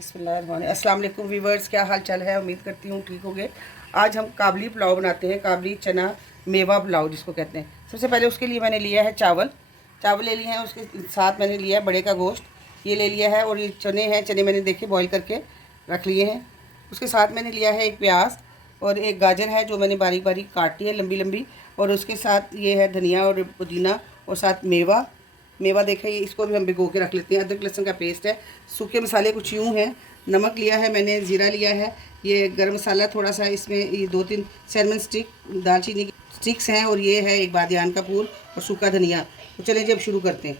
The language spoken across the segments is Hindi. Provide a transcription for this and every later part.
अस्सलाम वालेकुम व्यूवर्स, क्या हाल चाल है। उम्मीद करती हूँ ठीक होंगे। आज हम काबली पुलाव बनाते हैं, काबली चना मेवा पुलाव जिसको कहते हैं। सबसे पहले उसके लिए मैंने लिया है चावल ले लिए हैं। उसके साथ मैंने लिया है बड़े का गोश्त, ये ले लिया है। और ये चने हैं, चने मैंने देखे बॉईल करके रख लिए हैं। उसके साथ मैंने लिया है एक प्याज और एक गाजर है जो मैंने बारीक बारीक काटी है, लंबी लंबी। और उसके साथ ये है धनिया और पुदीना, और साथ मेवा देखें, ये इसको भी हम भिगो के रख लेते हैं। अदरक लहसुन का पेस्ट है। सूखे मसाले कुछ यूँ हैं। नमक लिया है मैंने, ज़ीरा लिया है, ये गरम मसाला थोड़ा सा, इसमें ये 2-3 सिनेमन स्टिक दालचीनी की स्टिक्स हैं, और ये है एक बादियान का फूल और सूखा धनिया। तो चलें जी अब शुरू करते हैं।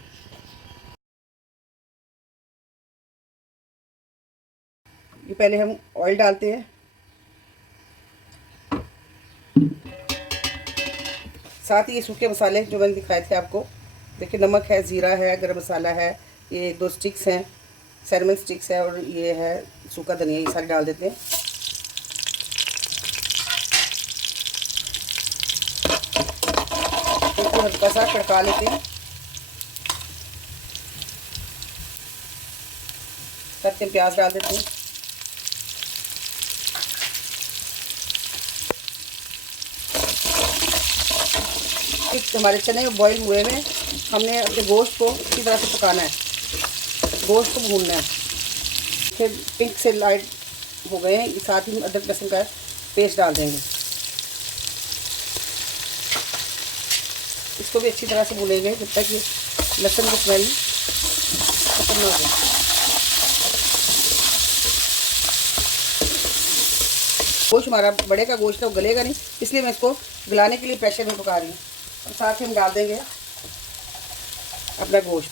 ये पहले हम ऑयल डालते हैं, साथ ही ये सूखे मसाले जो मैंने दिखाए थे आपको। देखिए नमक है, ज़ीरा है, गरम मसाला है, ये 2 स्टिक्स हैं, सिनेमन स्टिक्स है, और ये है सूखा धनिया। ये सारे डाल देते हैं। इसको हल्का सा तड़का लेते हैं। करते हैं, प्याज डाल देते हैं। हमारे चने बॉईल हुए में हमने अपने गोश्त को इसी तरह से पकाना है, गोश्त को भूनना है। फिर पिंक से लाइट हो गए हैं, साथ ही अदरक लहसुन का पेस्ट डाल देंगे। इसको भी अच्छी तरह से भूनेंगे जब तक ये लहसुन की स्मेल खत्म ना हो जाए। गोश्त हमारा बड़े का गोश्त है, वो गलेगा नहीं, इसलिए मैं इसको गलाने के लिए प्रेशर में पका रही हूँ। और साथ ही हम डाल देंगे अपना गोश्त।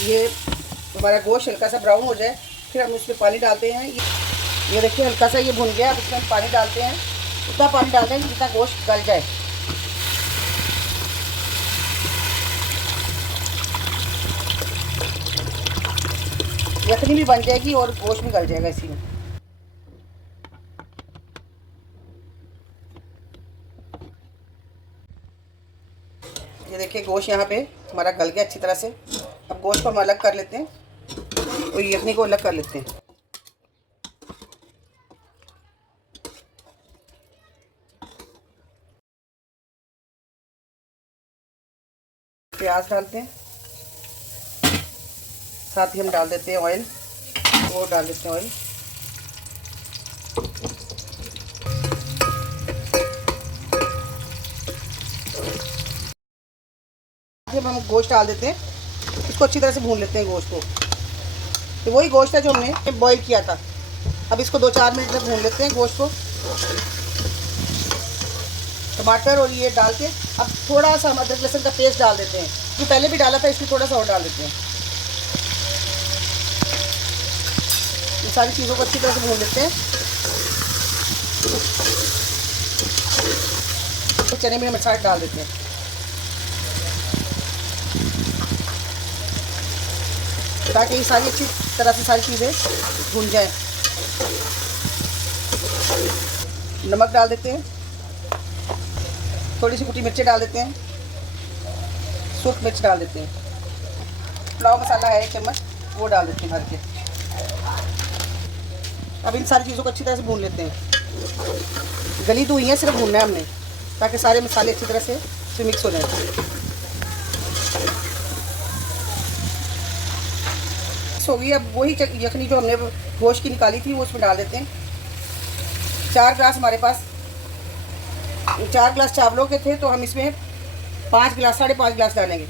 ये हमारा गोश्त हल्का सा ब्राउन हो जाए, फिर हम उसमें पानी डालते हैं। ये देखिए हल्का सा ये भुन गया। अब इसमें हम पानी डालते हैं, उतना पानी डालते हैं जितना गोश्त गल जाए। यखनी भी बन जाएगी और गोश्त भी गल जाएगा इसी में। ये देखिए गोश्त यहाँ पे हमारा गल गया अच्छी तरह से। अब गोश्त को हम अलग कर लेते हैं और यखनी को अलग कर लेते हैं। प्याज डालते हैं, साथ ही हम डाल देते हैं ऑयल, वो डाल देते हैं ऑयल। जब हम गोश्त डाल देते हैं, इसको अच्छी तरह से भून लेते हैं गोश्त को। तो वही गोश्त है जो हमने बॉईल किया था। अब इसको 2-4 मिनट तक भून लेते हैं गोश्त को। टमाटर और ये डाल के अब थोड़ा सा हम अदरक लहसुन का पेस्ट डाल देते हैं। ये पहले भी डाला था, इसमें थोड़ा सा और डाल देते हैं। ये सारी चीज़ों को अच्छी तरह से भून लेते हैं। तो चने में हम मसाला डाल देते हैं, ताकि ये सारी अच्छी तरह से सारी चीज़ें भून जाएं। नमक डाल देते हैं, थोड़ी सी कुटी मिर्चें डाल देते हैं, सूख मिर्च डाल देते हैं। पुलाव मसाला है 1 चम्मच, वो डाल देते हैं भर के। अब इन सारी चीज़ों को अच्छी तरह से भून लेते हैं। गली तो हुई है, सिर्फ भूनना है हमने, ताकि सारे मसाले अच्छी तरह से मिक्स हो जाए। होगी अब वही यखनी जो हमने गोश्त की निकाली थी वो उसमें डाल देते हैं। 4 गिलास हमारे पास, 4 गिलास चावलों के थे, तो हम इसमें 5 गिलास 5.5 गिलास डालेंगे।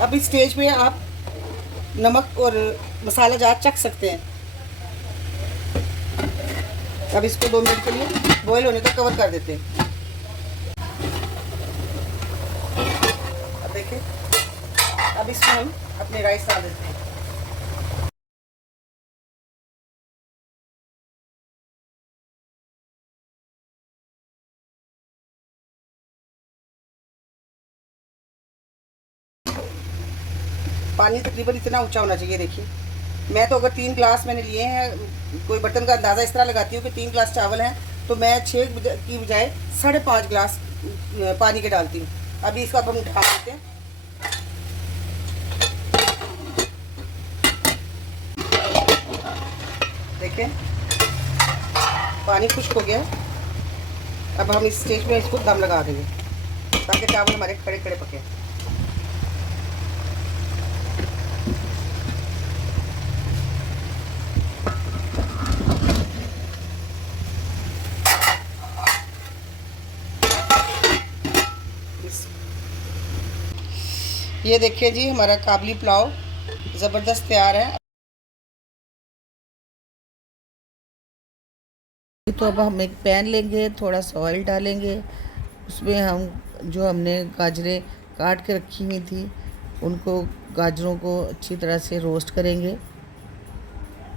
अब इस स्टेज पे आप नमक और मसाला ज़्यादा चख सकते हैं। अब इसको 2 मिनट के लिए बॉईल होने तक कवर कर देते हैं। अब देखिए, अब इसमें हम अपने राइस डाल देते हैं। पानी तकरीबन इतना ऊंचा होना चाहिए। देखिए मैं तो अगर 3 गिलास मैंने लिए हैं, कोई बर्तन का अंदाज़ा इस तरह लगाती हूँ कि 3 गिलास चावल हैं तो मैं 6 की बजाय 5.5 गिलास पानी के डालती हूँ। अभी इसको अब हम ढक देते हैं। देखें पानी खुश्क हो गया। अब हम इस स्टेज में इसको दम लगा देंगे ताकि चावल हमारे खड़े खड़े पके। ये देखिए जी हमारा काबली पुलाव ज़बरदस्त तैयार है। तो अब हम एक पैन लेंगे, थोड़ा सा ऑयल डालेंगे, उसमें हम जो हमने गाजरें काट के रखी हुई थी उनको, गाजरों को अच्छी तरह से रोस्ट करेंगे।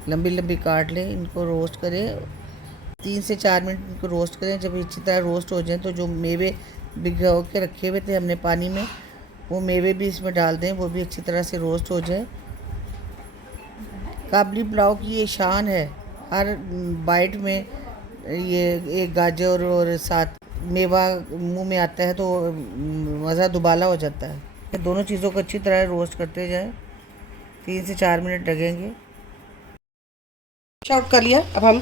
लंबी लंबी काट लें, इनको रोस्ट करें 3 से 4 मिनट इनको रोस्ट करें। जब अच्छी तरह रोस्ट हो जाए तो जो मेवे भिगो के रखे हुए थे हमने पानी में, वो मेवे भी इसमें डाल दें, वो भी अच्छी तरह से रोस्ट हो जाए। काबली पुलाव की ये शान है, हर बाइट में ये एक गाजर और साथ मेवा मुंह में आता है तो मज़ा दुबाला हो जाता है। दोनों चीज़ों को अच्छी तरह रोस्ट करते जाएं, 3 से 4 मिनट लगेंगे। आउट कर लिया। अब हम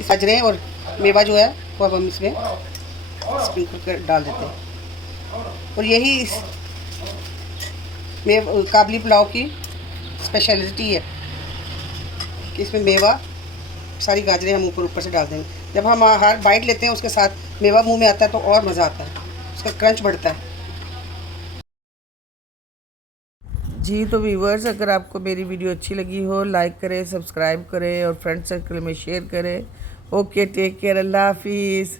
गाजरें और मेवा जो है वो अब हम इसमें स्प्रिंकल कर डाल देते हैं। और यही इस काबली पुलाव की स्पेशलिटी है कि इसमें मेवा, सारी गाजरें हम ऊपर से डाल देंगे। जब हम हर बाइट लेते हैं उसके साथ मेवा मुंह में आता है तो और मज़ा आता है, उसका क्रंच बढ़ता है। जी तो व्यूअर्स, अगर आपको मेरी वीडियो अच्छी लगी हो लाइक करें, सब्सक्राइब करें और फ्रेंड सर्कल में शेयर करें। ओके, टेक केयर, अल्लाह हाफिज़।